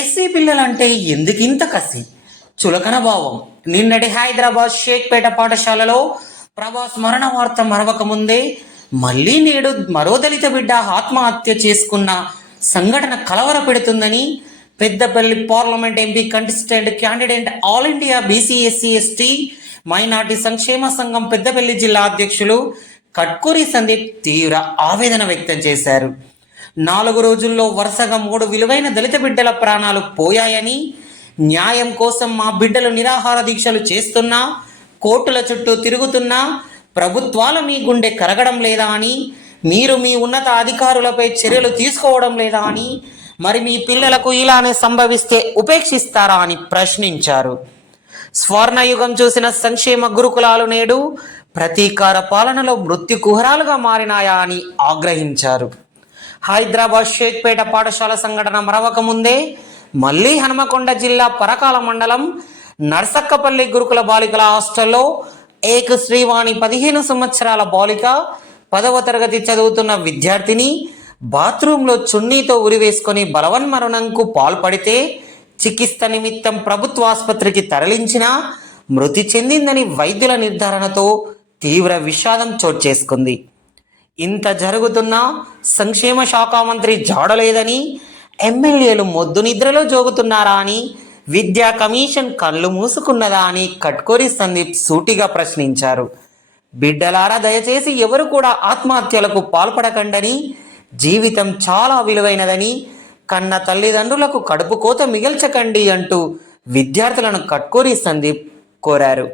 SC పిల్లలంటే ఎందుకింత కసి? చులకన భావం. నిన్నటి హైదరాబాద్ షేక్పేట పాఠశాలలో ప్రభాస్ మరణ వార్త మరవక ముందే మళ్ళీ నేడు మరో దళిత బిడ్డ ఆత్మహత్య చేసుకున్న సంఘటన కలవర పెడుతుందని Peddapalli parliament MP contestant candidate all India BC SC ST minority సంక్షేమ సంఘం పెద్దపల్లి జిల్లా అధ్యక్షులు కట్కూరి సందీప్ తీవ్ర ఆవేదన వ్యక్తం చేశారు. నాలుగు రోజుల్లో వరుసగా మూడు విలువైన దళిత బిడ్డల ప్రాణాలు పోయాయని న్యాయం కోసం మా బిడ్డలు నిరాహార దీక్షలు చేస్తున్నా కోర్టుల చుట్టూ తిరుగుతున్నా ప్రభుత్వాల మీ గుండె కరగడం లేదా అని మీరు మీ ఉన్నత అధికారులపై చర్యలు తీసుకోవడం లేదా అని మరి మీ పిల్లలకు ఇలానే సంభవిస్తే ఉపేక్షిస్తారా అని ప్రశ్నించారు. స్వర్ణయుగం చూసిన సంక్షేమ గురుకులాలు నేడు ప్రతీకార పాలనలో మృత్యు కుహరాలుగా మారినాయా అని ఆగ్రహించారు. హైదరాబాద్ షేక్పేట పాఠశాల సంఘటన మరవక ముందే మళ్ళీ హనుమకొండ జిల్లా పరకాల మండలం నర్సక్కపల్లి గురుకుల బాలికల హాస్టల్లో ఏక శ్రీవాణి పదిహేను సంవత్సరాల బాలిక పదవ తరగతి చదువుతున్న విద్యార్థిని బాత్రూంలో చున్నీతో ఉరివేసుకొని బలవన్మరణంకు పాల్పడితే చికిత్స నిమిత్తం ప్రభుత్వ ఆసుపత్రికి తరలించినా మృతి చెందిందని వైద్యుల నిర్ధారణతో తీవ్ర విషాదం చోటు చేసుకుంది. ఇంత జరుగుతున్నా సంక్షేమ శాఖ మంత్రి జాడలేదని ఎమ్మెల్యేలు మొద్దు నిద్రలో జోగుతున్నారా అని విద్యా కమిషన్ కళ్ళు మూసుకున్నదా అని కట్కోరి సందీప్ సూటిగా ప్రశ్నించారు. బిడ్డలారా దయచేసి ఎవరు కూడా ఆత్మహత్యలకు పాల్పడకండని జీవితం చాలా విలువైనదని కన్న తల్లిదండ్రులకు కడుపు కోత మిగల్చకండి అంటూ విద్యార్థులను కట్కోరి సందీప్ కోరారు.